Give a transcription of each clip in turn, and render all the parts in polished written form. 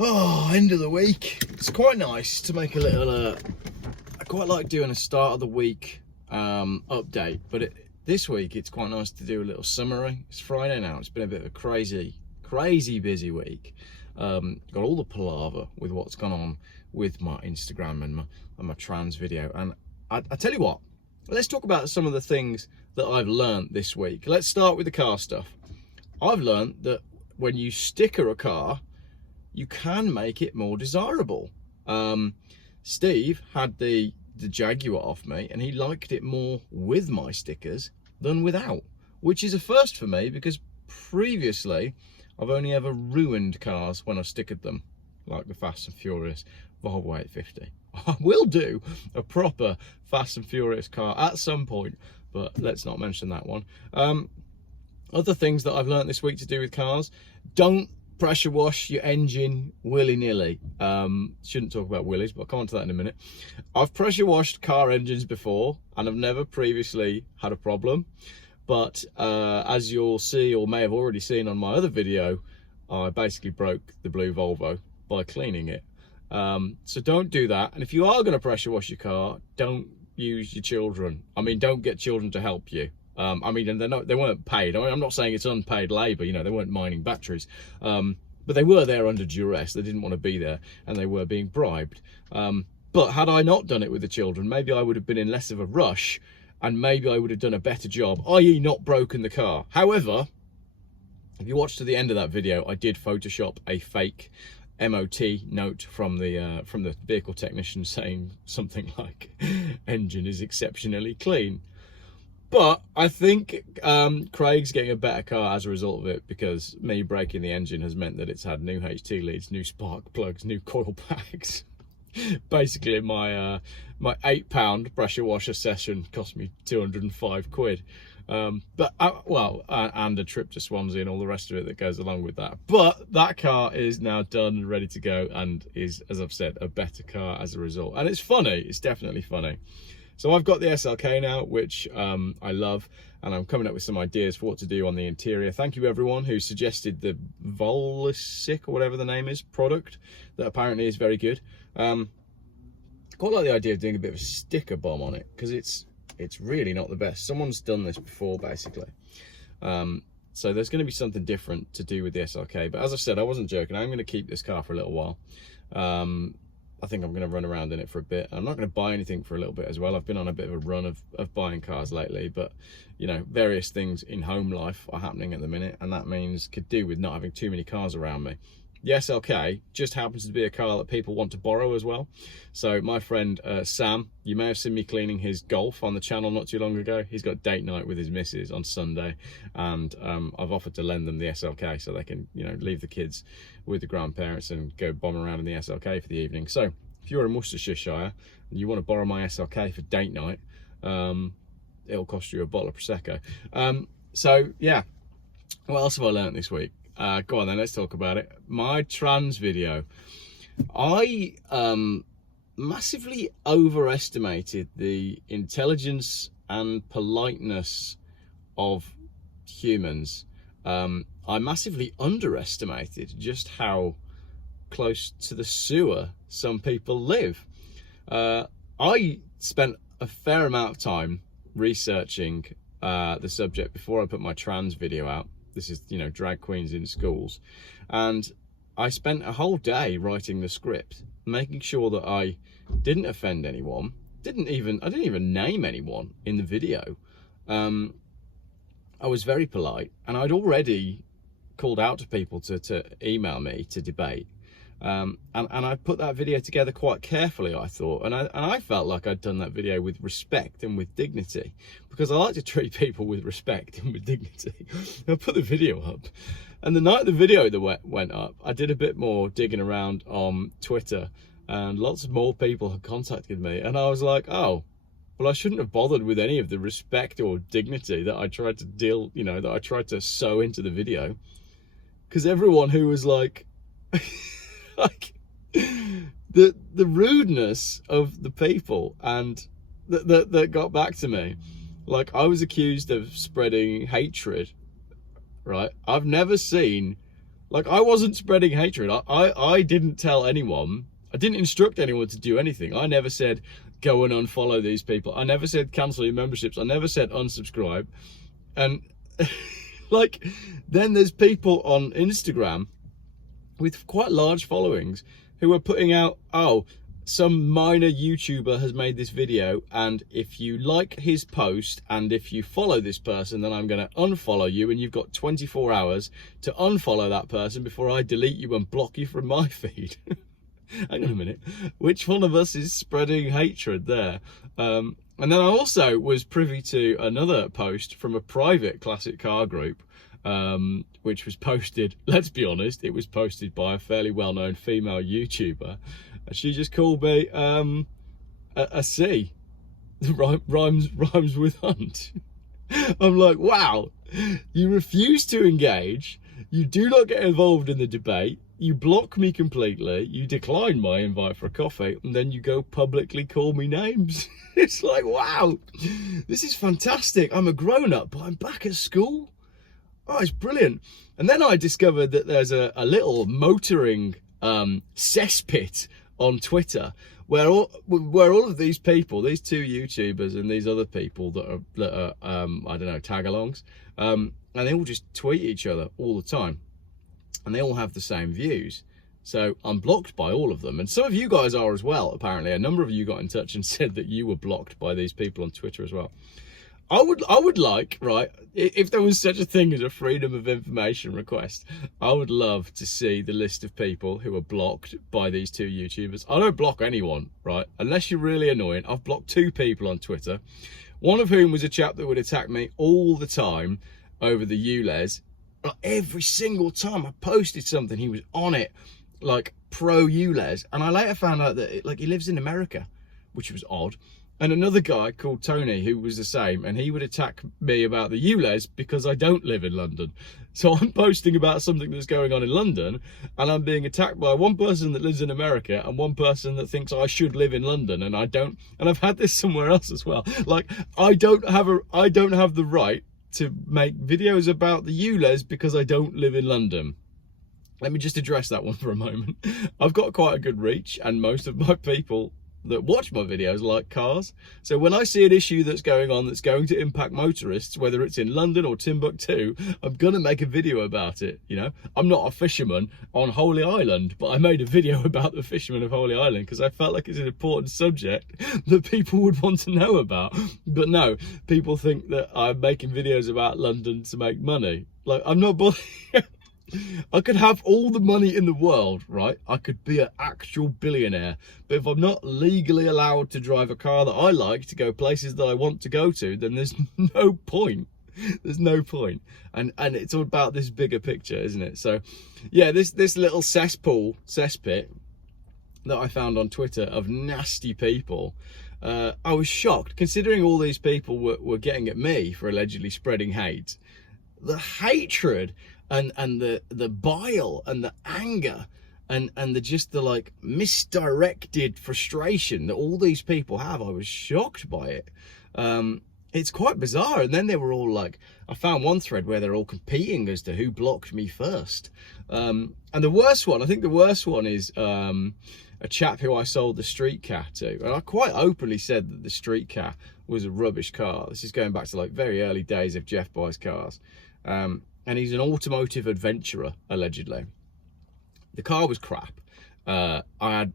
Oh, end of the week. It's quite nice to make a little, I quite like doing a start of the week update, but this week it's quite nice to do a little summary. It's Friday now, it's been a bit of a crazy busy week. Got all the palaver with what's gone on with my Instagram and my trans video. And I tell you what, let's talk about some of the things that I've learned this week. Let's start with the car stuff. I've learned that when you sticker a car, you can make it more desirable. Steve had the Jaguar off me and he liked it more with my stickers than without, which is a first for me because previously I've only ever ruined cars when I've stickered them, like the Fast and Furious Volvo 850. I will do a proper Fast and Furious car at some point, but let's not mention that one. Other things that I've learned this week to do with cars: don't pressure wash your engine willy-nilly. Shouldn't talk about willies, but I'll come on to that in a minute. I've pressure washed car engines before and I've never previously had a problem, but as you'll see or may have already seen on my other video, I basically broke the blue Volvo by cleaning it. So don't do that. And if you are going to pressure wash your car, don't use your children. I mean, don't get children to help you. I mean, they weren't paid. I'm not saying it's unpaid labour, you know, they weren't mining batteries. But they were there under duress. They didn't want to be there and they were being bribed. But had I not done it with the children, maybe I would have been in less of a rush and maybe I would have done a better job, i.e. not broken the car. However, if you watch to the end of that video, I did Photoshop a fake MOT note from the vehicle technician saying something like, "Engine is exceptionally clean." But I think Craig's getting a better car as a result of it, because me breaking the engine has meant that it's had new HT leads, new spark plugs, new coil packs. Basically, my £8 pressure washer session cost me 205 quid. And a trip to Swansea and all the rest of it that goes along with that. But that car is now done and ready to go and is, as I've said, a better car as a result. And it's funny, it's definitely funny. So I've got the SLK now, which I love, and I'm coming up with some ideas for what to do on the interior. Thank you everyone who suggested the Volisic, or whatever the name is, product that apparently is very good. Quite like the idea of doing a bit of a sticker bomb on it, because it's really not the best. Someone's done this before, basically. So there's going to be something different to do with the SLK. But as I said, I wasn't joking. I'm going to keep this car for a little while. I think I'm going to run around in it for a bit. I'm not going to buy anything for a little bit as well. I've been on a bit of a run of buying cars lately, but you know, various things in home life are happening at the minute, and that means could do with not having too many cars around me. The SLK just happens to be a car that people want to borrow as well. So my friend Sam, you may have seen me cleaning his Golf on the channel not too long ago. He's got date night with his missus on Sunday, and I've offered to lend them the SLK so they can, you know, leave the kids with the grandparents and go bomb around in the SLK for the evening. So if you're in Worcestershire and you want to borrow my SLK for date night, it'll cost you a bottle of Prosecco. So yeah, what else have I learned this week? Go on then, let's talk about it. My trans video. I massively overestimated the intelligence and politeness of humans. I massively underestimated just how close to the sewer some people live. I spent a fair amount of time researching the subject before I put my trans video out. This is, you know, drag queens in schools, and I spent a whole day writing the script, making sure that I didn't offend anyone. I didn't even name anyone in the video. I was very polite, and I'd already called out to people to email me to debate. And I put that video together quite carefully, I thought, and I felt like I'd done that video with respect and with dignity, because I like to treat people with respect and with dignity. I put the video up, and the night the video that went up, I did a bit more digging around on Twitter, and lots more people had contacted me, and I was like, oh, well, I shouldn't have bothered with any of the respect or dignity that I tried to sow into the video, because everyone who was like like the rudeness of the people and that got back to me. Like, I was accused of spreading hatred, right? I've never seen Like, I wasn't spreading hatred. I didn't tell anyone. I didn't instruct anyone to do anything. I never said, go and unfollow these people. I never said, cancel your memberships. I never said, unsubscribe. And, like, then there's people on Instagram with quite large followings who are putting out, oh, some minor YouTuber has made this video, and if you like his post and if you follow this person, then I'm going to unfollow you, and you've got 24 hours to unfollow that person before I delete you and block you from my feed. Hang on a minute, which one of us is spreading hatred there? And then I also was privy to another post from a private classic car group, which was posted, let's be honest, it was posted by a fairly well-known female YouTuber. She just called me a C. Rhymes with hunt. I'm like, wow, you refuse to engage, you do not get involved in the debate, you block me completely, you decline my invite for a coffee, and then you go publicly call me names. It's like, wow, this is fantastic. I'm a grown-up, but I'm back at school. Oh, it's brilliant. And then I discovered that there's a little motoring cesspit on Twitter where all of these people, these two YouTubers and these other people that are I don't know, tag-alongs, and they all just tweet each other all the time, and they all have the same views. So I'm blocked by all of them, and some of you guys are as well. Apparently, a number of you got in touch and said that you were blocked by these people on Twitter as well. I would like, right, if there was such a thing as a freedom of information request, I would love to see the list of people who are blocked by these two YouTubers. I don't block anyone, right, unless you're really annoying. I've blocked 2 people on Twitter, one of whom was a chap that would attack me all the time over the ULEZ. Every single time I posted something, he was on it, like pro ULEZ. And I later found out that he lives in America, which was odd. And another guy called Tony, who was the same, and he would attack me about the ULEZ because I don't live in London. So I'm posting about something that's going on in London, and I'm being attacked by one person that lives in America and one person that thinks I should live in London, and I don't. And I've had this somewhere else as well. Like, I don't have the right to make videos about the ULEZ because I don't live in London. Let me just address that one for a moment. I've got quite a good reach, and most of my people that watch my videos like cars. So when I see an issue that's going on that's going to impact motorists, whether it's in London or Timbuktu, I'm gonna make a video about it. You know, I'm not a fisherman on Holy Island, but I made a video about the fishermen of Holy Island because I felt like it's an important subject that people would want to know about. But no, people think that I'm making videos about London to make money. Like, I'm not bothered. I could have all the money in the world, right? I could be an actual billionaire. But if I'm not legally allowed to drive a car that I like to go places that I want to go to, then there's no point. There's no point. And it's all about this bigger picture, isn't it? So, yeah, this little cesspit that I found on Twitter of nasty people, I was shocked, considering all these people were getting at me for allegedly spreading hate. The hatred and the bile and the anger and the like misdirected frustration that all these people have, I was shocked by it. It's quite bizarre. And then they were all like, I found one thread where they're all competing as to who blocked me first. And the worst one, I think the worst one is a chap who I sold the street car to. And I quite openly said that the street car was a rubbish car. This is going back to like very early days of Jeff Buys Cars. And he's an automotive adventurer, allegedly. The car was crap. I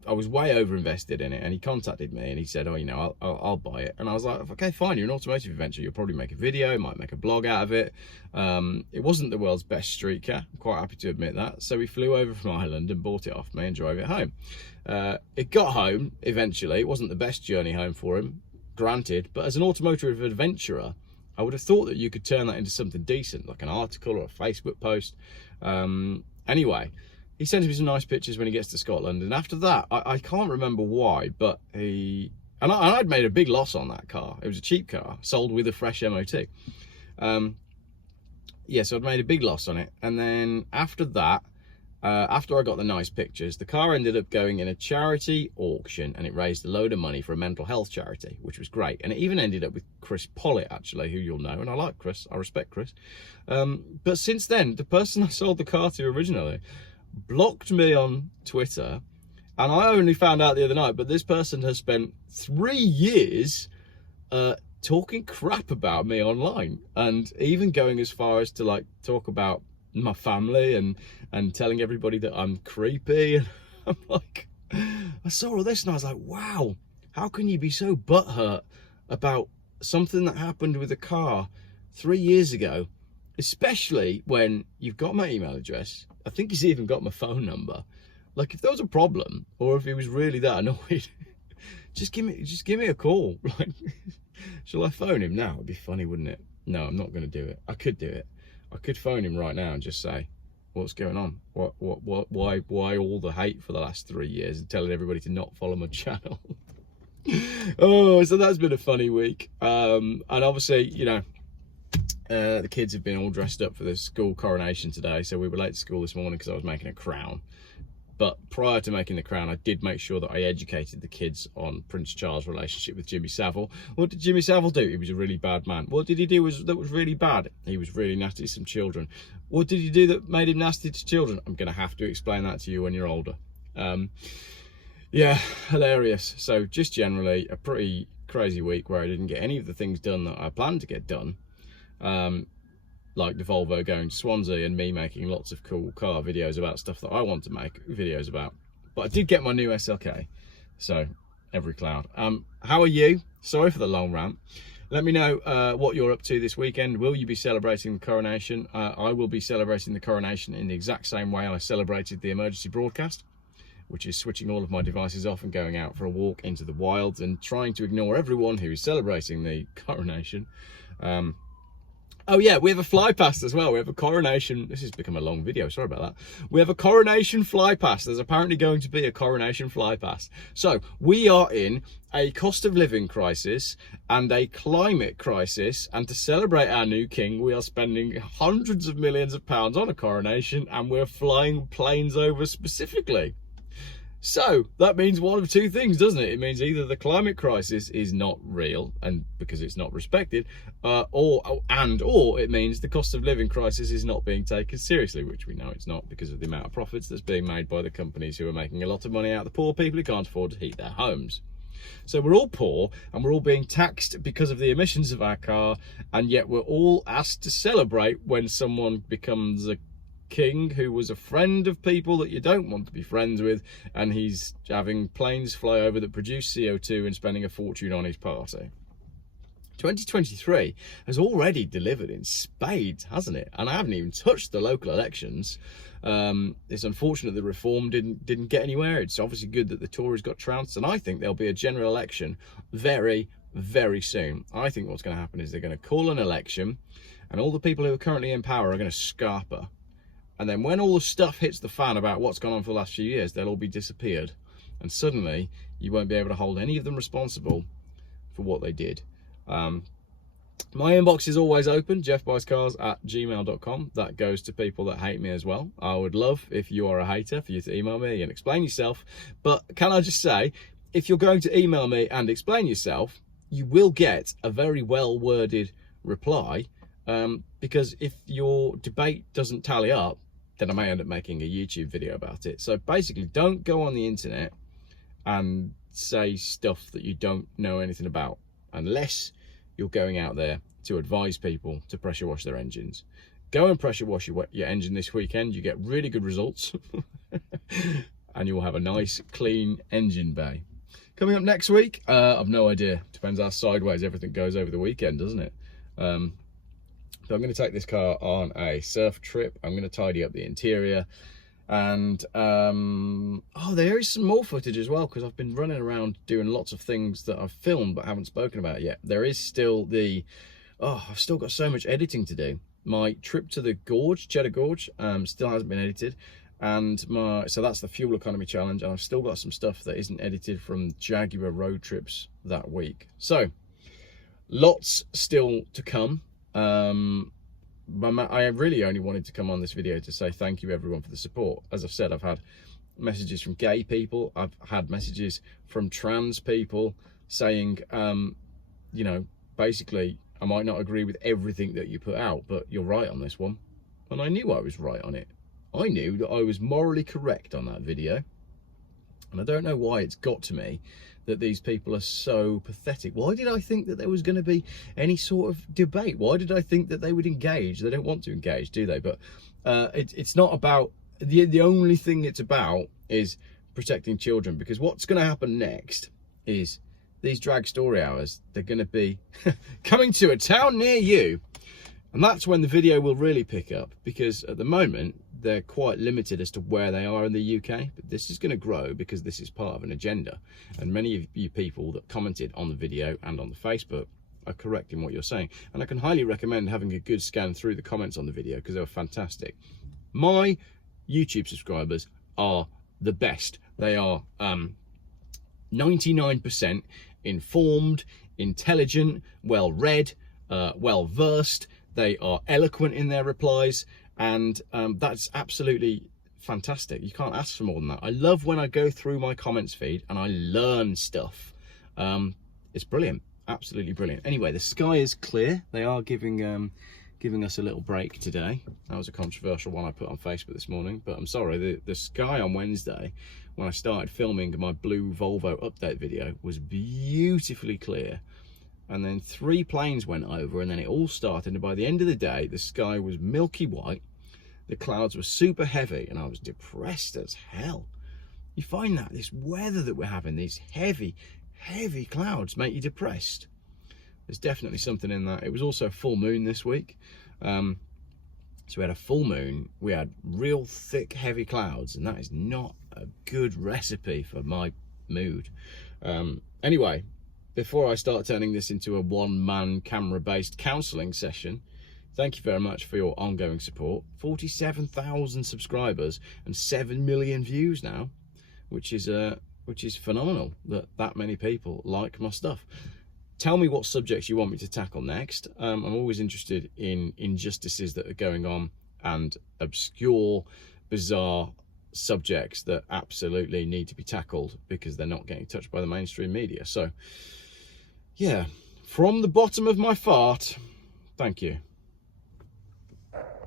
was way over invested in it, and he contacted me and he said, oh, you know, I'll buy it. And I was like, okay, fine, you're an automotive adventurer, you'll probably make a video, might make a blog out of it. It wasn't the world's best street car, I'm quite happy to admit that. So he flew over from Ireland and bought it off me and drove it home. It got home eventually. It wasn't the best journey home for him, granted, but as an automotive adventurer, I would have thought that you could turn that into something decent, like an article or a Facebook post. Anyway, he sends me some nice pictures when he gets to Scotland. And after that, I can't remember why, but I'd made a big loss on that car. It was a cheap car, sold with a fresh MOT. Yeah, so I'd made a big loss on it. And then after that, after I got the nice pictures, the car ended up going in a charity auction, and it raised a load of money for a mental health charity, which was great. And it even ended up with Chris Pollitt, actually, who you'll know, and I like Chris, I respect Chris. But since then, the person I sold the car to originally blocked me on Twitter, and I only found out the other night, but this person has spent 3 years talking crap about me online, and even going as far as to like talk about my family and telling everybody that I'm creepy. And I'm like, I saw all this and I was like, wow, how can you be so butthurt about something that happened with a car 3 years ago, especially when you've got my email address. I think he's even got my phone number. Like, if there was a problem, or if he was really that annoyed, just give me a call. Like, shall I phone him now? It'd be funny, wouldn't it? No, I'm not going to do it. I could do it. I could phone him right now and just say, what's going on? Why all the hate for the last 3 years, and telling everybody to not follow my channel? Oh, so that's been a funny week. And obviously, you know, the kids have been all dressed up for the school coronation today. So we were late to school this morning because I was making a crown. But prior to making the crown, I did make sure that I educated the kids on Prince Charles' relationship with Jimmy Savile. What did Jimmy Savile do? He was a really bad man. What did he do that was really bad? He was really nasty to some children. What did he do that made him nasty to children? I'm going to have to explain that to you when you're older. Yeah, hilarious. So just generally a pretty crazy week where I didn't get any of the things done that I planned to get done. Like the Volvo going to Swansea and me making lots of cool car videos about stuff that I want to make videos about. But I did get my new SLK, so every cloud. How are you? Sorry for the long rant. Let me know what you're up to this weekend. Will you be celebrating the coronation? I will be celebrating the coronation in the exact same way I celebrated the emergency broadcast, which is switching all of my devices off and going out for a walk into the wilds and trying to ignore everyone who is celebrating the coronation. Oh yeah, we have a fly pass as well. We have a coronation. This has become a long video, sorry about that. We have a coronation fly pass. There's apparently going to be a coronation fly pass. So we are in a cost of living crisis and a climate crisis. And to celebrate our new king, we are spending hundreds of millions of pounds on a coronation, and we're flying planes over specifically. So that means one of two things, doesn't it? It means either the climate crisis is not real, and because it's not respected, or it means the cost of living crisis is not being taken seriously, which we know it's not because of the amount of profits that's being made by the companies who are making a lot of money out of the poor people who can't afford to heat their homes. So we're all poor and we're all being taxed because of the emissions of our car, and yet we're all asked to celebrate when someone becomes a king who was a friend of people that you don't want to be friends with, and he's having planes fly over that produce CO2 and spending a fortune on his party. 2023 has already delivered in spades, hasn't it? And I haven't even touched the local elections. It's unfortunate the reform didn't get anywhere. It's obviously good that the Tories got trounced, and I think there'll be a general election very, very soon. I think what's going to happen is they're going to call an election, and all the people who are currently in power are going to scarper. And then when all the stuff hits the fan about what's gone on for the last few years, they'll all be disappeared. And suddenly you won't be able to hold any of them responsible for what they did. My inbox is always open, jeffbuyscars@gmail.com. That goes to people that hate me as well. I would love, if you are a hater, for you to email me and explain yourself. But can I just say, if you're going to email me and explain yourself, you will get a very well worded reply. Because if your debate doesn't tally up, then I may end up making a YouTube video about it. So basically, don't go on the internet and say stuff that you don't know anything about, unless you're going out there to advise people to pressure wash their engines. Go and pressure wash your engine this weekend. You get really good results and you will have a nice clean engine bay. Coming up next week, I've no idea. Depends how sideways everything goes over the weekend, doesn't it? So I'm going to take this car on a surf trip. I'm going to tidy up the interior, and there is some more footage as well, because I've been running around doing lots of things that I've filmed but haven't spoken about yet. There is still I've still got so much editing to do. My trip to the gorge, Cheddar Gorge, still hasn't been edited, and so that's the fuel economy challenge, and I've still got some stuff that isn't edited from Jaguar road trips that week. So lots still to come. I really only wanted to come on this video to say thank you everyone for the support. As I've said, I've had messages from gay people, I've had messages from trans people saying, you know, basically, I might not agree with everything that you put out, but you're right on this one. And I knew I was right on it. I knew that I was morally correct on that video. And I don't know why it's got to me that these people are so pathetic. Why did I think that there was going to be any sort of debate? Why did I think that they would engage? They don't want to engage, do they? But it's not about, the only thing it's about is protecting children, because what's going to happen next is these drag story hours, they're going to be coming to a town near you. And that's when the video will really pick up, because at the moment, they're quite limited as to where they are in the UK. But this is going to grow because this is part of an agenda. And many of you people that commented on the video and on the Facebook are correct in what you're saying. And I can highly recommend having a good scan through the comments on the video, because they were fantastic. My YouTube subscribers are the best. They are 99% informed, intelligent, well-read, well-versed. They are eloquent in their replies, and that's absolutely fantastic. You can't ask for more than that. I love when I go through my comments feed and I learn stuff. It's brilliant, absolutely brilliant. Anyway, the sky is clear. They are giving us a little break today. That was a controversial one I put on Facebook this morning, but I'm sorry, the sky on Wednesday, when I started filming my blue Volvo update video, was beautifully clear. And then 3 planes went over, and then it all started, and by the end of the day, the sky was milky white, the clouds were super heavy, and I was depressed as hell. You find that this weather that we're having, these heavy clouds, make you depressed. There's definitely something in that. It was also a full moon this week. So we had a full moon, we had real thick, heavy clouds, and that is not a good recipe for my mood. Anyway, before I start turning this into a one-man camera-based counselling session, thank you very much for your ongoing support. 47,000 subscribers and 7 million views now, which is phenomenal that many people like my stuff. Tell me what subjects you want me to tackle next. I'm always interested in injustices that are going on and obscure, bizarre subjects that absolutely need to be tackled because they're not getting touched by the mainstream media. So, yeah, from the bottom of my fart, thank you.